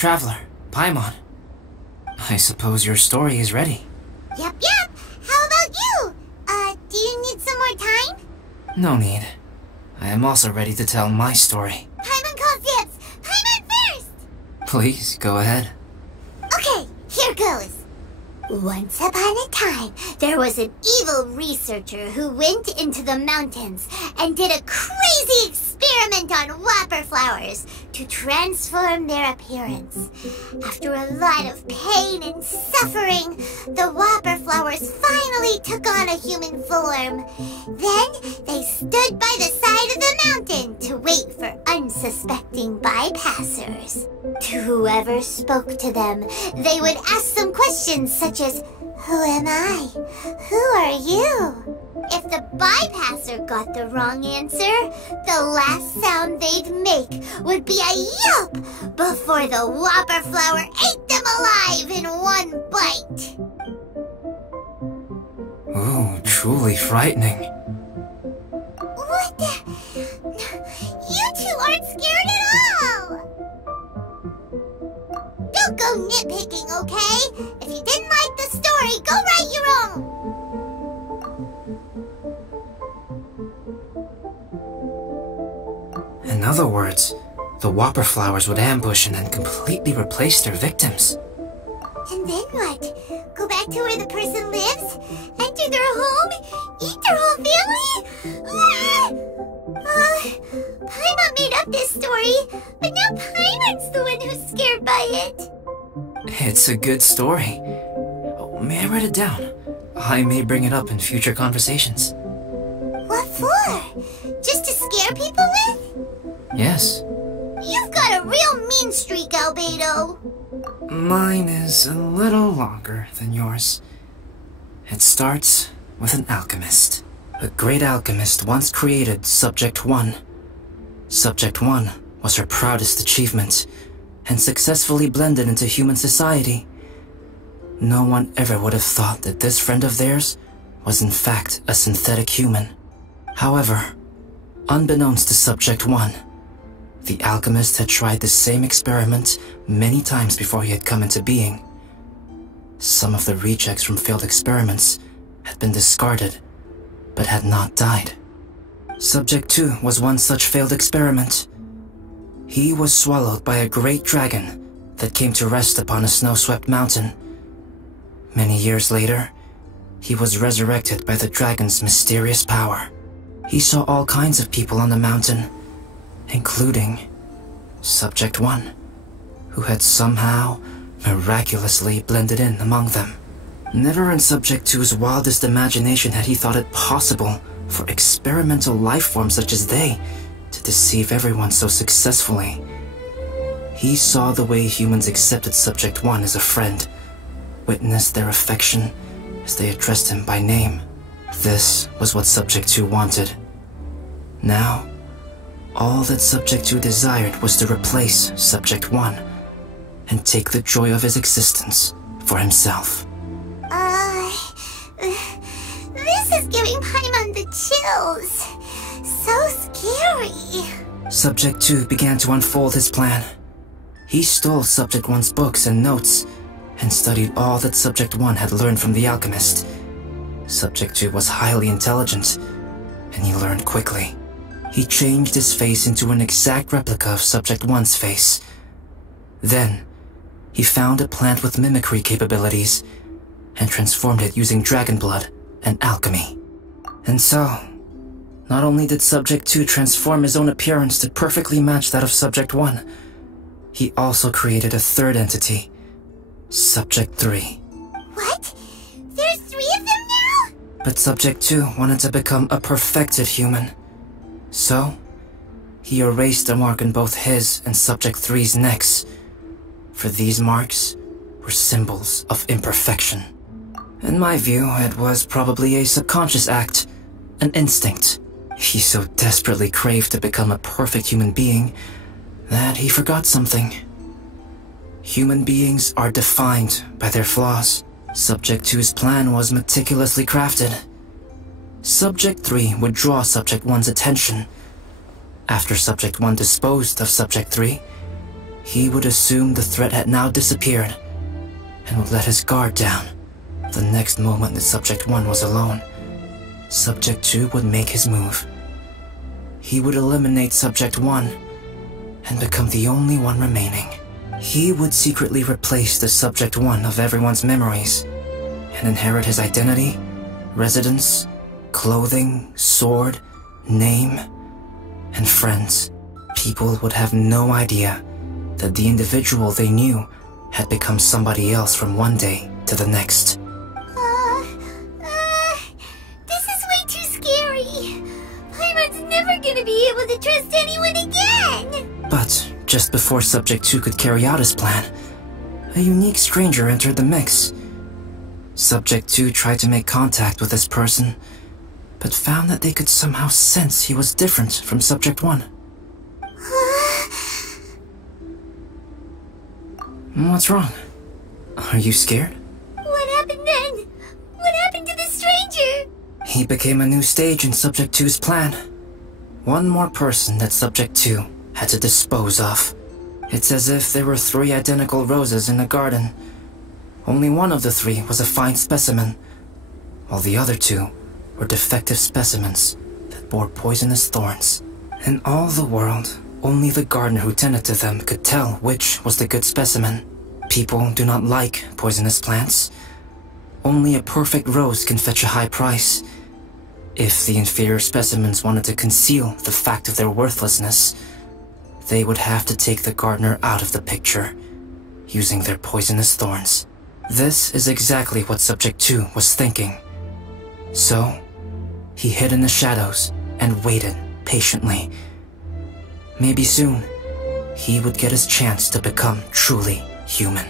Traveler, Paimon. I suppose your story is ready. Yep. How about you? Do you need some more time? No need. I am also ready to tell my story. Paimon calls dibs! Paimon first! Please, go ahead. Okay, here goes. Once upon a time, there was an evil researcher who went into the mountains and did a crazy experiment on whopper flowers to transform their appearance. After a lot of pain and suffering, the whopper flowers finally took on a human form. Then, they stood by the side of the mountain to wait for unsuspecting bypassers. To whoever spoke to them, they would ask some questions such as, "Who am I? Who are you?" If the bypasser got the wrong answer, the last sound they'd make would be a yelp before the whopper flower ate them alive in one bite. Ooh, truly frightening. What the? You two aren't scared at all! Don't go nitpicking, okay? If you didn't like the story, go write your own! In other words, the whopper flowers would ambush and then completely replace their victims. And then what? Go back to where the person lives? Enter their home? Eat their whole family? Paimon made up this story, but now Paimon's the one who's scared by it. It's a good story. Oh, may I write it down? I may bring it up in future conversations. What for? Just to scare people with? Yes. You've got a real mean streak, Albedo. Mine is a little longer than yours. It starts with an alchemist. A great alchemist once created Subject 1. Subject 1 was her proudest achievement, and successfully blended into human society. No one ever would have thought that this friend of theirs was in fact a synthetic human. However, unbeknownst to Subject 1, the alchemist had tried the same experiment many times before he had come into being. Some of the rejects from failed experiments had been discarded, but had not died. Subject 2 was one such failed experiment. He was swallowed by a great dragon that came to rest upon a snow-swept mountain. Many years later, he was resurrected by the dragon's mysterious power. He saw all kinds of people on the mountain, including Subject 1, who had somehow miraculously blended in among them. Never in Subject 2's wildest imagination had he thought it possible for experimental life forms such as they to deceive everyone so successfully. He saw the way humans accepted Subject 1 as a friend, witnessed their affection as they addressed him by name. This was what Subject 2 wanted. Now, all that Subject 2 desired was to replace Subject 1 and take the joy of his existence for himself. This is giving Paimon the chills. So scary. Subject 2 began to unfold his plan. He stole Subject 1's books and notes and studied all that Subject 1 had learned from the alchemist. Subject 2 was highly intelligent, and he learned quickly. He changed his face into an exact replica of Subject 1's face. Then, he found a plant with mimicry capabilities and transformed it using dragon blood and alchemy. And so, not only did Subject 2 transform his own appearance to perfectly match that of Subject 1, he also created a third entity, Subject 3. What? There's 3 of them now? But Subject 2 wanted to become a perfected human. So, he erased a mark on both his and Subject 3's necks, for these marks were symbols of imperfection. In my view, it was probably a subconscious act, an instinct. He so desperately craved to become a perfect human being that he forgot something. Human beings are defined by their flaws. Subject 2's plan was meticulously crafted. Subject 3 would draw Subject 1's attention. After Subject 1 disposed of Subject 3, He would assume the threat had now disappeared and would let his guard down. The next moment that Subject 1 was alone, Subject 2 would make his move. He would eliminate Subject 1 and become the only one remaining. He would secretly replace the Subject 1 of everyone's memories and inherit his identity, residence, clothing, sword, name, and friends. People would have no idea that the individual they knew had become somebody else from one day to the next. This is way too scary. Paimon's never gonna be able to trust anyone again. But just before Subject 2 could carry out his plan, a unique stranger entered the mix. Subject 2 tried to make contact with this person, but found that they could somehow sense he was different from Subject 1. What's wrong? Are you scared? What happened then? What happened to the stranger? He became a new stage in Subject 2's plan. One more person that Subject 2 had to dispose of. It's as if there were 3 identical roses in a garden. Only one of the 3 was a fine specimen, while the other 2 were defective specimens that bore poisonous thorns. In all the world, only the gardener who tended to them could tell which was the good specimen. People do not like poisonous plants. Only a perfect rose can fetch a high price. If the inferior specimens wanted to conceal the fact of their worthlessness, they would have to take the gardener out of the picture, using their poisonous thorns. This is exactly what Subject 2 was thinking. So, he hid in the shadows and waited patiently. Maybe soon, he would get his chance to become truly human.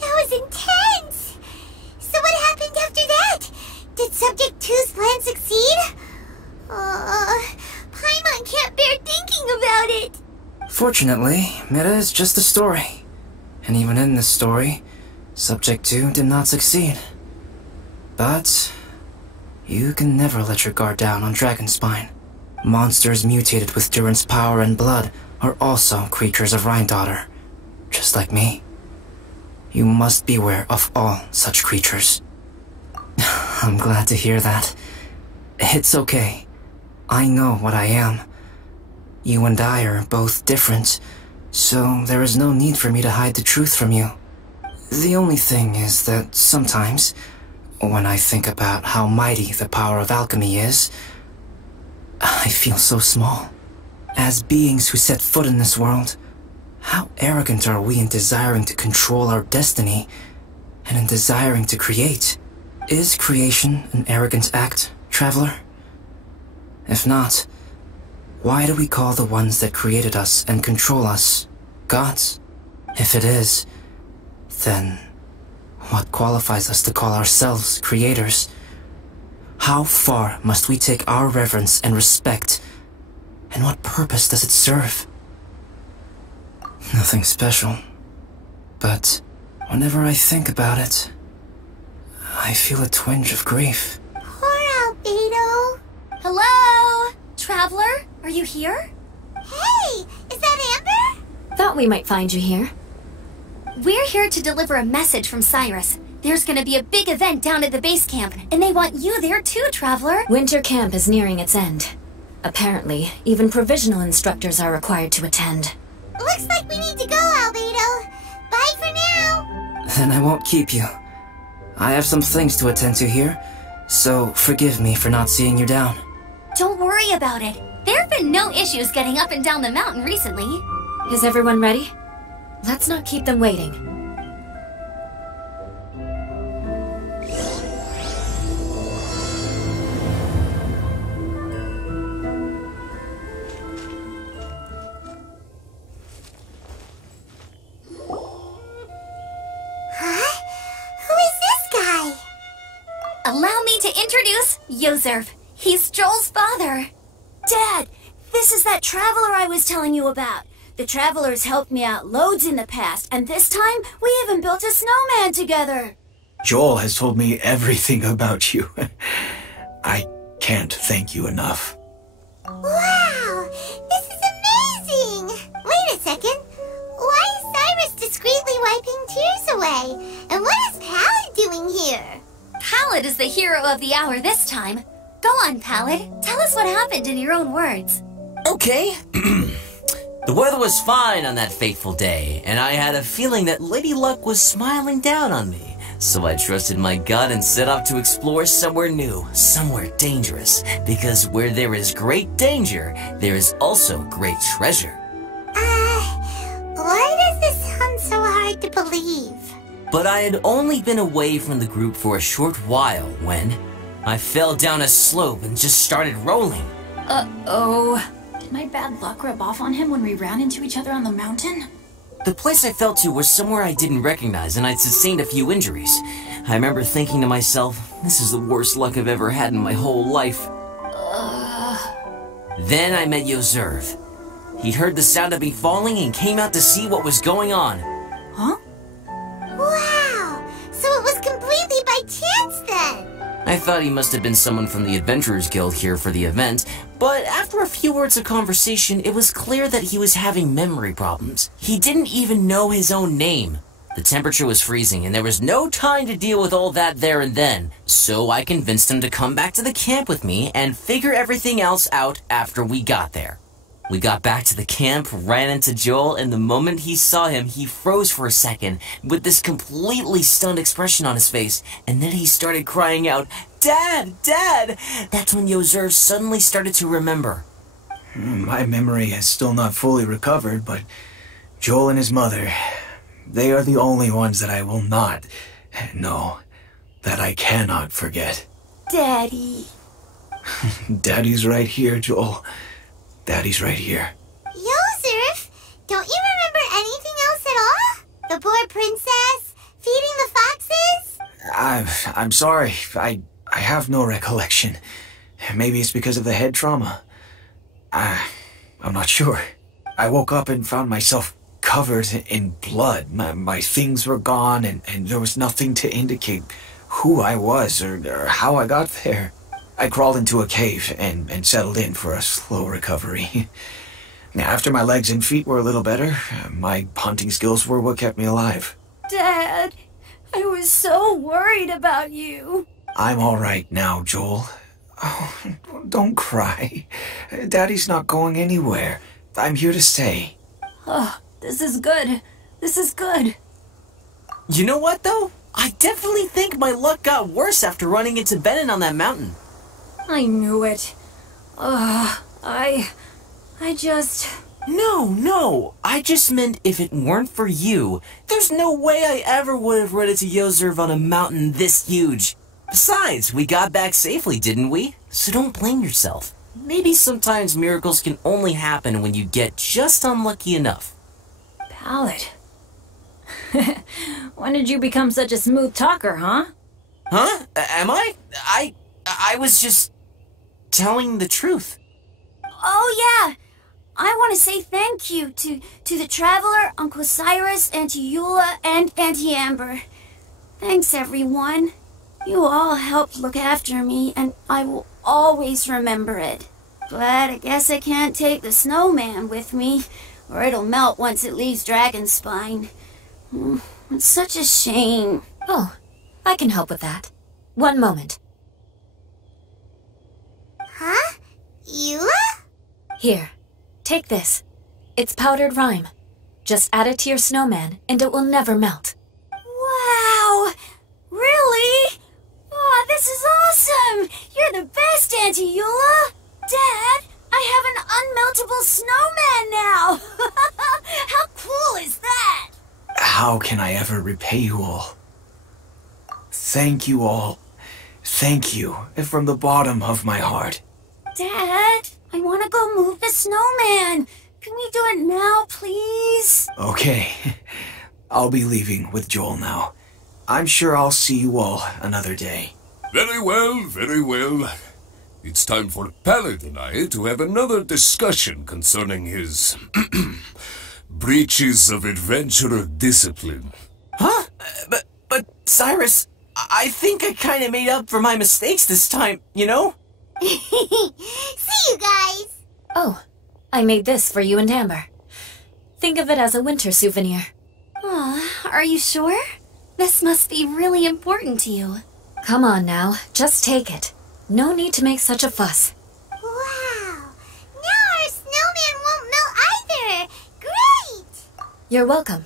That was intense! So what happened after that? Did Subject 2's plan succeed? Paimon can't bear thinking about it! Fortunately, it is just a story. And even in this story, Subject 2 did not succeed. But you can never let your guard down on Dragonspine. Monsters mutated with Durin's power and blood are also creatures of Rhine-Daughter, just like me. You must beware of all such creatures. I'm glad to hear that. It's okay. I know what I am. You and I are both different, so there is no need for me to hide the truth from you. The only thing is that sometimes, when I think about how mighty the power of alchemy is, I feel so small. As beings who set foot in this world, how arrogant are we in desiring to control our destiny and in desiring to create? Is creation an arrogant act, traveler? If not, why do we call the ones that created us and control us gods? If it is, then what qualifies us to call ourselves creators? How far must we take our reverence and respect, and what purpose does it serve? Nothing special, but whenever I think about it, I feel a twinge of grief. Poor Albedo. Hello? Traveler, are you here? Hey, is that Amber? Thought we might find you here. We're here to deliver a message from Cyrus. There's gonna be a big event down at the base camp, and they want you there too, Traveler. Winter camp is nearing its end. Apparently, even provisional instructors are required to attend. Looks like we need to go, Albedo. Bye for now. Then I won't keep you. I have some things to attend to here, so forgive me for not seeing you down. Don't worry about it. There have been no issues getting up and down the mountain recently. Is everyone ready? Let's not keep them waiting. Huh? Who is this guy? Allow me to introduce Yozerv. He's Joel's father. Dad, this is that traveler I was telling you about. The traveler's helped me out loads in the past, and this time we even built a snowman together. Joel has told me everything about you. I can't thank you enough. Wow, this is amazing! Wait a second. Why is Cyrus discreetly wiping tears away? And what is Pallid doing here? Pallid is the hero of the hour this time. Go on, Pallid. Tell us what happened in your own words. Okay. The weather was fine on that fateful day, and I had a feeling that Lady Luck was smiling down on me. So I trusted my gut and set off to explore somewhere new, somewhere dangerous. Because where there is great danger, there is also great treasure. Why does this sound so hard to believe? But I had only been away from the group for a short while when I fell down a slope and just started rolling. Uh-oh. Did my bad luck rub off on him when we ran into each other on the mountain? The place I fell to was somewhere I didn't recognize, and I'd sustained a few injuries. I remember thinking to myself, this is the worst luck I've ever had in my whole life. Then I met Yoserv. He'd heard the sound of me falling and came out to see what was going on. Huh? Wow, so it was completely by chance then. I thought he must have been someone from the Adventurers Guild here for the event, but after a few words of conversation, it was clear that he was having memory problems. He didn't even know his own name. The temperature was freezing, and there was no time to deal with all that there and then, so I convinced him to come back to the camp with me and figure everything else out after we got there. We got back to the camp, ran into Joel, and the moment he saw him, he froze for a second, with this completely stunned expression on his face, and then he started crying out, "Dad! Dad!" That's when Yoserv suddenly started to remember. My memory has still not fully recovered, but Joel and his mother, they are the only ones that I will not, no, that I cannot forget. Daddy. Daddy's right here, Joel. Daddy's right here. Yoserv, don't you remember anything else at all? The poor princess? Feeding the foxes? I'm sorry. I have no recollection. Maybe it's because of the head trauma. I'm not sure. I woke up and found myself covered in blood. My things were gone, and there was nothing to indicate who I was or how I got there. I crawled into a cave and settled in for a slow recovery. Now, after my legs and feet were a little better, my hunting skills were what kept me alive. Dad, I was so worried about you. I'm all right now, Joel. Oh, don't cry. Daddy's not going anywhere. I'm here to stay. Oh, this is good. This is good. You know what, though? I definitely think my luck got worse after running into Benin on that mountain. I knew it. I just... No, I just meant if it weren't for you, there's no way I ever would have run into Yoserv on a mountain this huge. Besides, we got back safely, didn't we? So don't blame yourself. Maybe sometimes miracles can only happen when you get just unlucky enough. Pallid. When did you become such a smooth talker, huh? Huh? Am I? I was just telling the truth. Oh, yeah. I want to say thank you to the Traveler, Uncle Cyrus, Auntie Eula, and Auntie Amber. Thanks, everyone. You all helped look after me, and I will always remember it. But I guess I can't take the snowman with me, or it'll melt once it leaves Dragonspine. It's such a shame. Oh, I can help with that. One moment. Huh? Eula? Here, take this. It's powdered rime. Just add it to your snowman, and it will never melt. Wow! Really? Oh, this is awesome! You're the best, Auntie Eula! Dad, I have an unmeltable snowman now! How cool is that? How can I ever repay you all? Thank you all. Thank you from the bottom of my heart. Dad, I want to go move the snowman. Can we do it now, please? Okay. I'll be leaving with Joel now. I'm sure I'll see you all another day. Very well, very well. It's time for Pallid and I to have another discussion concerning his breaches of adventurer discipline. Huh? But Cyrus, I think I kind of made up for my mistakes this time, you know? See you guys! Oh, I made this for you and Amber. Think of it as a winter souvenir. Aw, are you sure? This must be really important to you. Come on now, just take it. No need to make such a fuss. Wow! Now our snowman won't melt either! Great! You're welcome.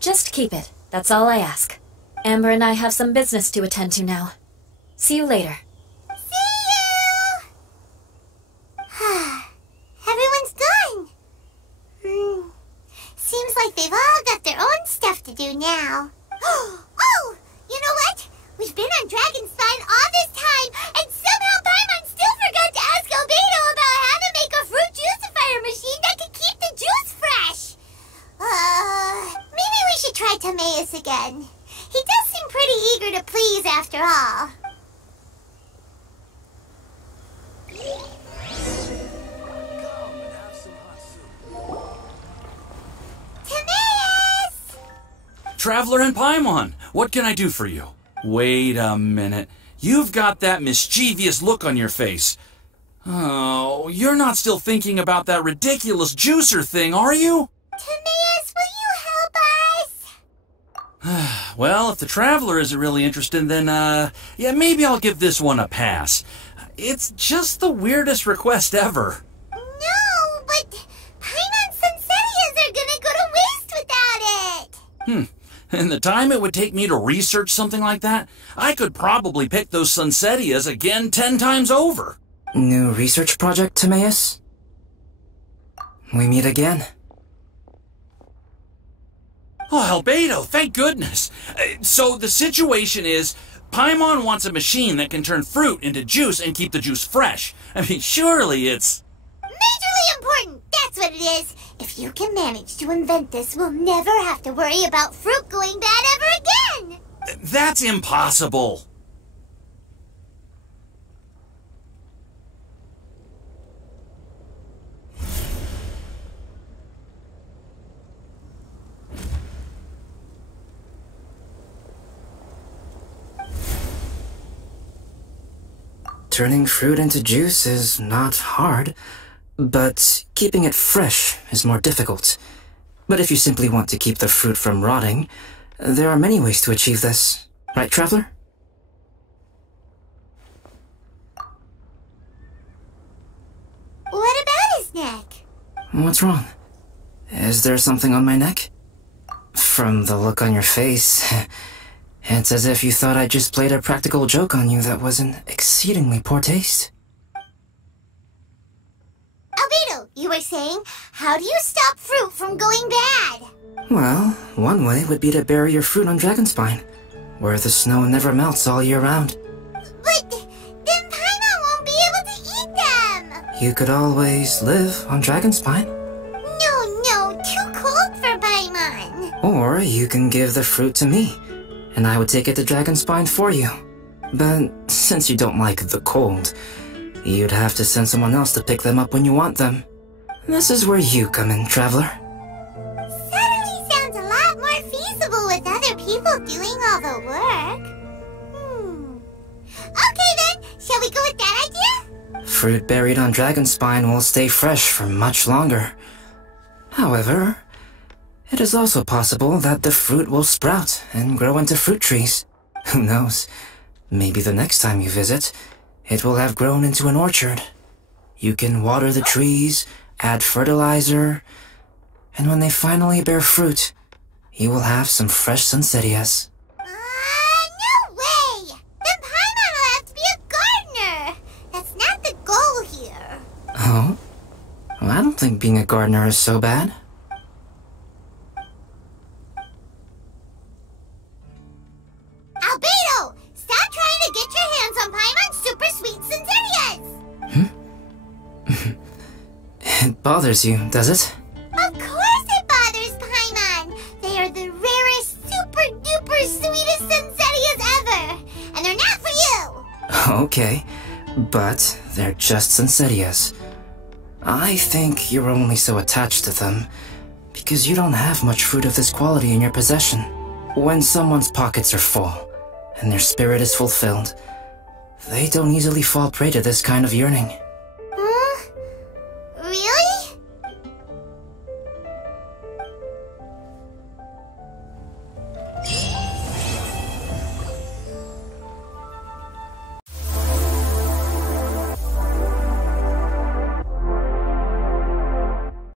Just keep it, that's all I ask. Amber and I have some business to attend to now. See you later. See you! Everyone's gone. Seems like they've all got their own stuff to do now. Oh! You know what? We've been on Dragonspine all this time, and somehow Paimon still forgot to ask Albedo about how to make a fruit juicifier machine that could keep the juice fresh. Maybe we should try Timaeus again. He does seem pretty eager to please after all. Timaeus! Traveler and Paimon, what can I do for you? Wait a minute. You've got that mischievous look on your face. Oh, you're not still thinking about that ridiculous juicer thing, are you? Timaeus, will you help us? Well, if the Traveler isn't really interested, then, yeah, maybe I'll give this one a pass. It's just the weirdest request ever. No, but Paimon's Sunsettias are gonna go to waste without it. And the time it would take me to research something like that, I could probably pick those Sunsettias again 10 times over. New research project, Timaeus? We meet again. Oh, Albedo, thank goodness. So the situation is, Paimon wants a machine that can turn fruit into juice and keep the juice fresh. I mean, surely it's... Majorly important, that's what it is. If you can manage to invent this, we'll never have to worry about fruit going bad ever again. That's impossible. Turning fruit into juice is not hard, but keeping it fresh is more difficult. But if you simply want to keep the fruit from rotting, there are many ways to achieve this. Right, Traveler? What about his neck? What's wrong? Is there something on my neck? From the look on your face, it's as if you thought I just played a practical joke on you that was in exceedingly poor taste. Albedo, you were saying, how do you stop fruit from going bad? Well, one way would be to bury your fruit on Dragonspine, where the snow never melts all year round. But then Paimon won't be able to eat them! You could always live on Dragonspine. No, too cold for Paimon. Or you can give the fruit to me, and I would take it to Dragonspine for you. But since you don't like the cold, you'd have to send someone else to pick them up when you want them. This is where you come in, Traveler. Suddenly sounds a lot more feasible with other people doing all the work. Okay then, shall we go with that idea? Fruit buried on Dragonspine will stay fresh for much longer. However, it is also possible that the fruit will sprout and grow into fruit trees. Who knows? Maybe the next time you visit, it will have grown into an orchard. You can water the trees, add fertilizer, and when they finally bear fruit, you will have some fresh Sunsettias. No way! Then Paimon will have to be a gardener! That's not the goal here. Oh? Well, I don't think being a gardener is so bad. Albedo! Stop trying to get your hands on Paimon's super sweet Sunsettias! It bothers you, does it? Of course it bothers Paimon! They are the rarest, super duper sweetest Sunsettias ever! And they're not for you! Okay, but they're just Sunsettias. I think you're only so attached to them because you don't have much fruit of this quality in your possession. When someone's pockets are full and their spirit is fulfilled, They don't easily fall prey to this kind of yearning.